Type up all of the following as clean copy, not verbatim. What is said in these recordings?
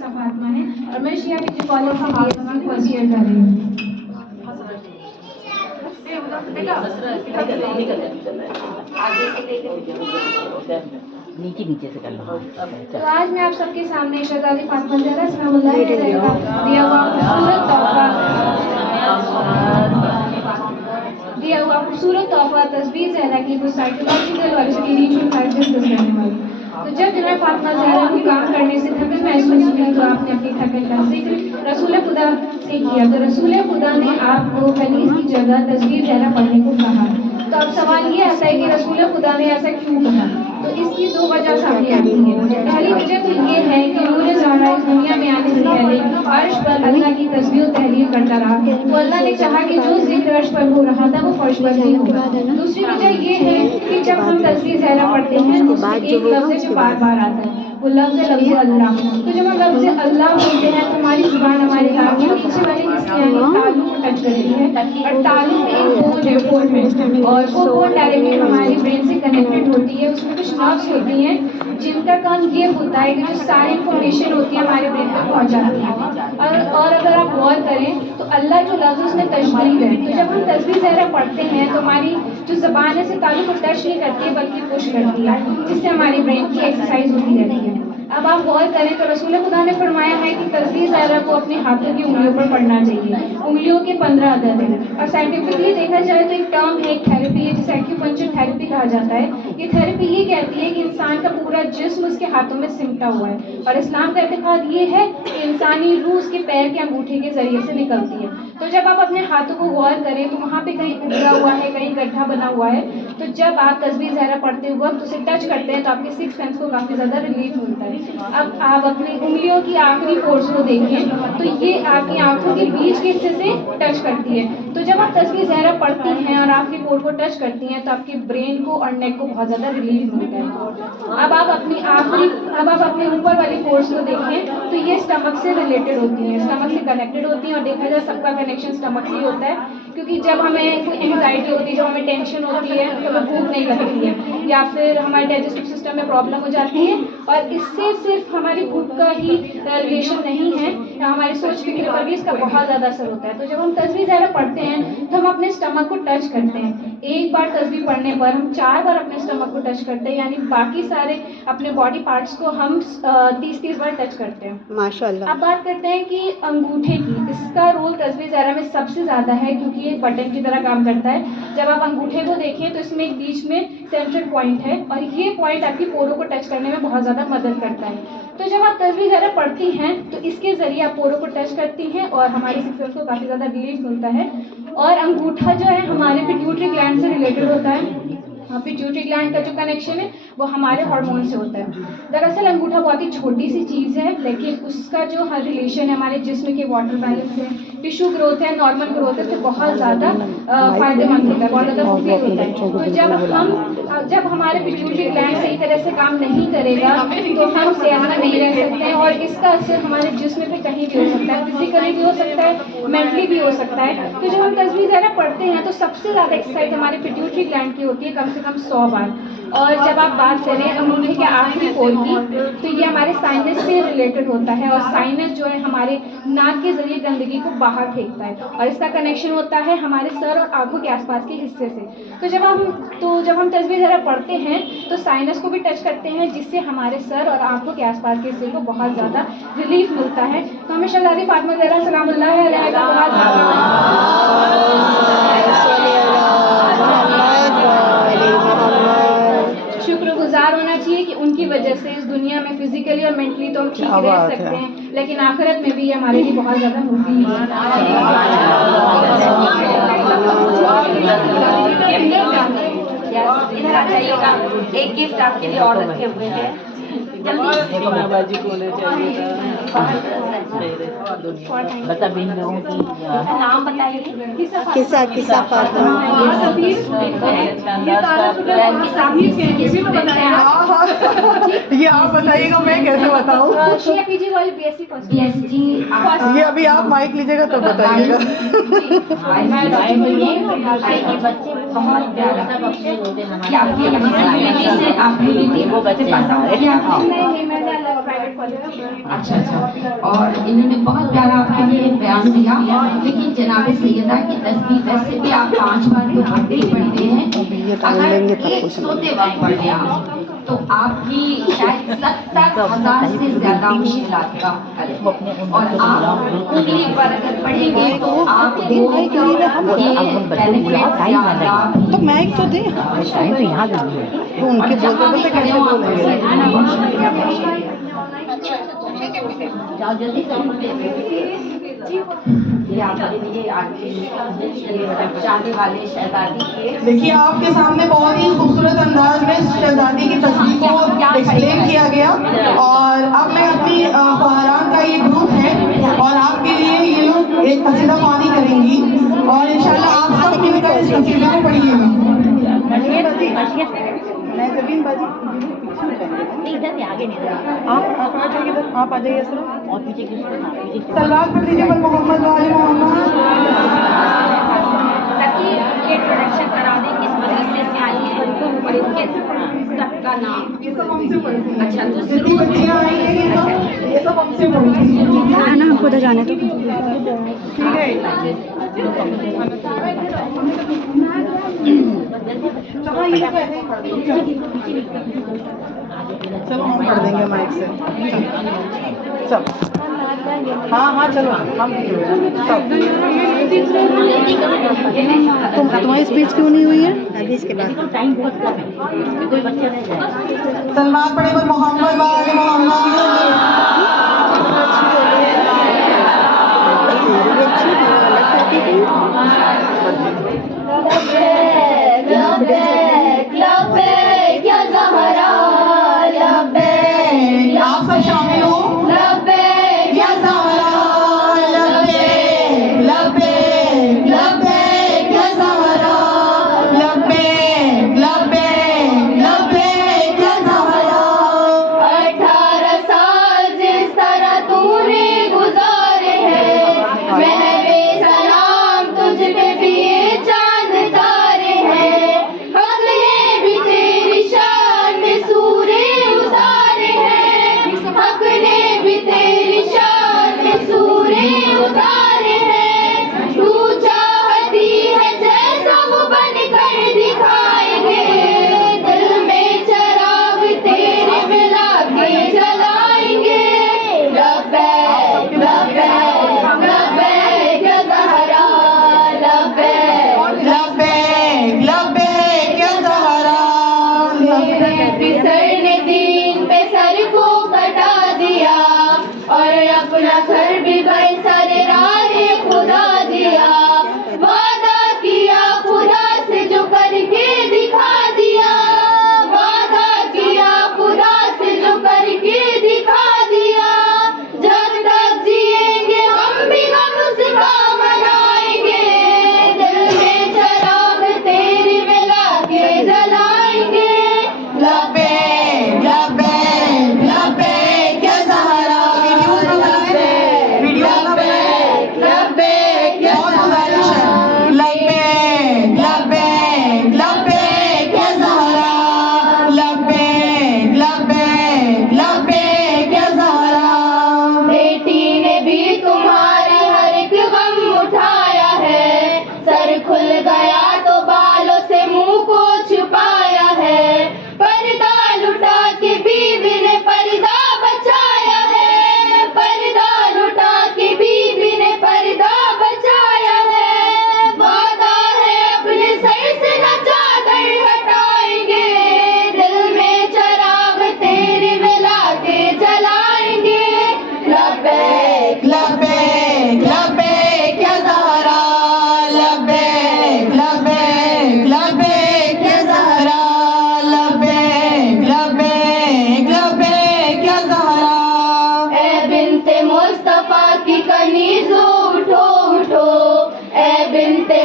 हिस्सा फातिमा है और मैं शिया ब्यूटी कॉलेज से BSc फर्स्ट ईयर कर रही हूँ। नीचे नीचे से कर लो। तो आज मैं आप सबके सामने शहजादी फातिमा ज़हरा सलामुल्लाह अलैहा का दिया हुआ खूबसूरत तोहफा तस्वीर ज़हरा की कुछ साइकोलॉजिकल और स्पिरिचुअल फैक्ट्स डिस्कस करने वाली। तो जब जनाब फातिमा ज़हरा को काम करने से थकन महसूस हुई तो आपने अपनी थकन का जिक्र रसूल खुदा से किया। तो रसूल खुदा ने आपको कनीज़ की जगह तस्वीर ज़हरा पढ़ने को कहा। तो अब सवाल ये आता है कि रसूल खुदा ने ऐसा क्यों कहा? तो इसकी दो वजह सामने आती है। पहली वजह तो ये है कि नूर ज़हरा इस दुनिया में आने से पहले अर्श पर अल्लाह की तस्बीह और तहलील करता रहा। तो अल्लाह ने चाहा कि जो जिक्र अर्श पर हो रहा था वो फर्श पर भी होगा। दूसरी वजह ये है कि जब हम तस्बीह ज़हरा पढ़ते हैं तो उसमें एक लफ्ज़ है जो बार बार आता है, वो लफ्ज़ अल्लाह। तो जब हम लफ्ज़ अल्लाह बोलते हैं तो हमारी ज़ुबान हमारे कान के नीचे वाले हिस्से यानी तालू को टच करती है और तालू में एक बोन है फोन में, और वो बोन डायरेक्टली हमारी ब्रेन से कनेक्टेड होती है। उसमें कुछ नर्व्स होती हैं जिनका काम ये होता है कि जो सारी इंफॉर्मेशन होती है हमारे ब्रेन तक पहुँच जाती है। और अगर आप गौर करें तो अल्लाह जो लफ्ज़ उसमें तशदीद है। तो जब हम तस्बीह ज़हरा पढ़ते हैं तो हमारी जो ज़बान है से तालु को टच नहीं करती है बल्कि पुश करती है, जिससे हमारी ब्रेन की एक्सरसाइज होती रहती है। अब आप गौर करें तो रसूल खुदा ने फरमाया है कि तस्बीह ज़हरा को अपने हाथों की उंगलियों पर पढ़ना चाहिए। उंगलियों के 15 अदद हैं और साइंटिफिकली देखा जाए तो एक टर्म है, एक थेरेपी है जिसे एक्यूपंक्चर थेरेपी कहा जाता है। ये थेरेपी ये कहती है कि इंसान का पूरा जिस्म उसके हाथों में सिमटा हुआ है और इस्लाम का इत्तेफाक ये है कि इंसानी रूह उसके पैर के अंगूठे के जरिए से निकलती है। तो जब आप अपने हाथों को गौर करें तो वहाँ पे कहीं उभरा हुआ है, कहीं गड्ढा बना हुआ है। तो जब आप तस्बीह ज़हरा पढ़ते हुए वक्त उसे टच करते हैं तो आपके सिक्स सेंस को काफ़ी ज़्यादा रिलीफ मिलता है। अब आप अपनी उंगलियों की आखिरी फोर्स को देखें तो ये आपकी आंखों के बीच के हिस्से से टच करती है। तो जब आप तस्बीह ज़हरा पढ़ती हैं और आखिरी पोर को टच करती हैं तो आपके ब्रेन को और नेक को बहुत ज़्यादा रिलीफ मिलता है। अब आप अपने ऊपर वाली फोर्स को देखें तो ये स्टमक से रिलेटेड होती हैं, स्टमक से कनेक्टेड होती हैं। और देखा जाए सबका कनेक्शन स्टमक से ही होता है, क्योंकि जब हमें कोई एंग्जाइटी होती है, जब हमें टेंशन होती है तो हमें भूख नहीं लगती है या फिर हमारे डाइजेस्टिव सिस्टम में प्रॉब्लम हो जाती है। और इससे सिर्फ हमारी भूख का ही रिलेशन नहीं है, हमारी सोच फिक्र पर भी इसका बहुत ज़्यादा असर होता है। तो जब हम तस्बीह ज़हरा पढ़ते हैं तो हम अपने स्टमक को टच करते हैं। एक बार तस्बीह पढ़ने पर हम 4 बार अपने स्टमक को टच करते हैं, यानी बाकी सारे अपने बॉडी पार्ट्स को हम 30-30 बार टच करते हैं माशाल्लाह। अब बात करते हैं कि अंगूठे की, इसका रोल तस्बीह ज़हरा में सबसे ज़्यादा है क्योंकि ये बटन की तरह काम करता है। जब आप अंगूठे को देखें तो इसमें एक बीच में सेंट्रल पॉइंट है और ये पॉइंट आपकी पोरों को टच करने में बहुत ज़्यादा मदद करता है। तो जब आप तस्बीह ज़हरा पढ़ती हैं तो इसके ज़रिए आप पोरों को टच करती हैं और हमारे सिक्स सेंस को काफ़ी ज़्यादा रिलीफ मिलता है। और अंगूठा जो है हमारे पिट्यूटरी ग्लैंड से रिलेटेड होता है। पिट्यूटरी ग्लैंड का जो कनेक्शन है वो हमारे हार्मोन से होता है। दरअसल अंगूठा बहुत ही छोटी सी चीज़ है, लेकिन उसका जो हर रिलेशन है हमारे जिस्म के वाटर बैलेंस है, टिश्यू ग्रोथ है, नॉर्मल ग्रोथ है, तो बहुत ज़्यादा फायदेमंद होता है, बहुत ज़्यादा मुफीद होता है। तो जब हमारे पिट्यूटरी ग्लैंड सही तरह से काम नहीं करेगा तो हम सेहतमंद नहीं रह सकते हैं और इसका असर हमारे जिस्म पे कहीं भी हो सकता है, फिजिकली भी हो सकता है, मेंटली भी हो सकता है। तो जब हम तस्बीह ज़हरा पढ़ते हैं तो सबसे ज़्यादा एक्सरसाइज हमारे पिट्यूटरी ग्लैंड की होती है, कम से कम 100 बार। और जब आप बात करें अंगूठे के आखिरी पोर की तो ये हमारे साइनस से रिलेटेड होता है और साइनस जो है हमारे नाक के जरिए गंदगी को बाहर फेंकता है और इसका कनेक्शन होता है हमारे सर और आंखों के आसपास के हिस्से से। तो जब हम तस्बीह ज़हरा पढ़ते हैं तो साइनस को भी टच करते हैं, जिससे हमारे सर और आंखों के आसपास के हिस्से को बहुत ज़्यादा रिलीफ मिलता है। तो हमें शहजादी फातिमा ज़हरा सलामुल्लाह अलैहा का बहुत शुक्रगुजार होना चाहिए कि उनकी वजह से इस दुनिया में फिजिकली और मेंटली तो हम ठीक रह सकते हैं, लेकिन आखिरत में भी ये हमारे लिए बहुत ज़्यादा मुफीद है। इधर आ जाइएगा, एक गिफ्ट आपके लिए और रखे हुए हैं। जल्दी बता बिन लोगों की नाम बताइए। किसा किसा फातिमा। ये आप बताइएगा, मैं कैसे बताऊँ? शिया पीजी वाली बीएससी फर्स्ट BSG ये अभी आप माइक लीजिएगा तो बताइएगा। बच्चे बहुत प्यारा सब अच्छे होते हैं कि आपके यहाँ यूनिटी से आप यूनिटी वो बच्चे से पसंद हमारे। किया आपने? नहीं मैंने अलग प्राइवेट कॉलेज अच्छा अच्छा। और इन्होंने बहुत प्यारा आपके लिए बयान दिया। लेकिन जनाब सैयदा की तस्वीर वैसे भी आप 5 बार तो पढ़ते ही पढ़ते हैं, अगर एक सोते वक्त पढ़ गया तो आपकी शायद 70,000 से ज्यादा मुश्किलात का हल है। और आप उंगली पर अगर पढ़ेंगे तो आपको तो माइक तो दे। टाइम तो यहाँ भी है। तो उनके बोलते बोलते कैसे बोलेंगे? जाओ जल्दी से ये आपके लिए चाहने वाले शहजादी के देखिए आपके सामने बहुत ही खूबसूरत अंदाज में शहजादी की तस्वीर को एक्सप्लेन किया गया, और अब मैं अपनी फहरान का ये ग्रुप है और आपके लिए ये लोग एक कसीदा पानी करेंगी, और इंशाल्लाह आप सब मिलकर इस कसीदे को पढ़िएगा। जबीन बाजी इधर से आगे नहीं आप आ जाइए, आप आ जाइए सर। और पीछे पीछे सलवार पढ़ लीजिए पर मोहम्मद वाले मोहम्मद। ताकि ये इंट्रोडक्शन करा दें किस मदरसे से आई है और इनके सबका नाम। ये सब हमसे पढ़ती हैं। अच्छा तो जितनी बच्चियाँ आई हैं ये सब हमसे पढ़ती हैं। ना हमको उधर जाने तो ठीक है। चलो ये लोग ऐसे ही पढ़ देंगे। चलो हम पढ़ देंगे माइक से। सब हाँ हाँ चलो हम सब। तुम्हारी स्पीच क्यों नहीं हुई है? हदीस के बाद टाइम बहुत कम है, कोई बच्चा नहीं जाए। सलमान पढ़े पर मोहम्मद वाले मोहम्मद। आप सब शामिल हो। या ज़हरा लब्बैक लब्बैक लब्बैक या ज़हरा लब्बैक लब्बैक लब्बैक या ज़हरा। 18 साल जिस तरह तूने गुजारे हैं, मैं बेसलाम तुझ पे भी ये चांद तारे हैं। हक ने भी तेरी शान में सूरे उतारे हैं, हक ने भी तेरी शान में सूरे उतारे हैं। तू चाहती है जैसा वो बन कर दिखाएंगे, दिल में चराग तेरे मिला के जलाएंगे। लब्बैक लब्बैक लब्बैक या ज़हरा लब्बैक। लब्बैक लब्बैक या ज़हरा लब्बैक। सर ने दीन पे सर को कटा दिया और अपना सर भी सर राहे खुदा दिया। वादा किया खुदा से जो करके दिखा दिया, वादा किया खुदा से जो करके दिखा दिया। जब तक जिएंगे हम भी गम उसका मनाएंगे, दिल में चराग तेरी मिला के जलाएंगे। लब्बैक लब्बैक लब्बैक या ज़हरा। वीडियोस में बुलाएं।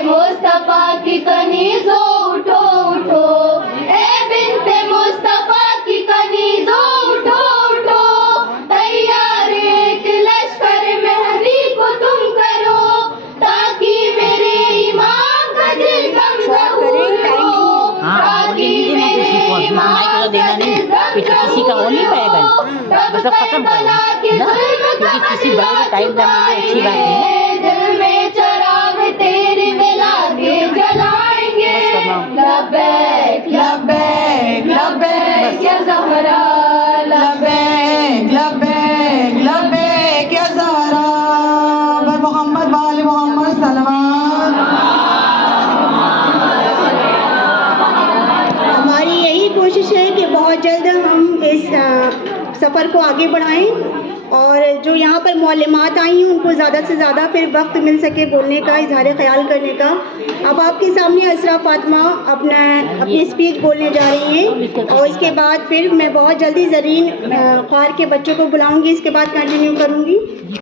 मुस्तफा की कनीज़ो उठो उठो, ए बिन्ते मुस्तफा की कनीज़ो उठो उठो, तैयार एक लश्कर मेहदी को तुम करो, ताकि मेरे इमाम का जिल कमज़ोर हो, ताकि मेरे इमाम का जिल किसी का हो नहीं पाएगा, मतलब खत्म करो ना, क्योंकि किसी बड़े को टाइम ना मिले अच्छी बात नहीं है। दिल में चराग तेरी मिला के जलाएंगे, लब्बैक लब्बैक लब्बैक या ज़हरा, लब्बैक लब्बैक लब्बैक या ज़हरा, बर मोहम्मद वाले मोहम्मद सलवात। हमारी यही कोशिश है कि बहुत जल्द हम इस सफ़र को आगे बढ़ाएं और जो यहाँ पर मौलमात आई हैं उनको ज़्यादा से ज़्यादा फिर वक्त मिल सके बोलने का, इजहार ख्याल करने का। अब आपके सामने असरा फातिमा अपनी स्पीच बोलने जा रही हैं और इसके बाद फिर मैं बहुत जल्दी ज़रीन ख्वार के बच्चों को बुलाऊंगी, इसके बाद कंटिन्यू करूंगी।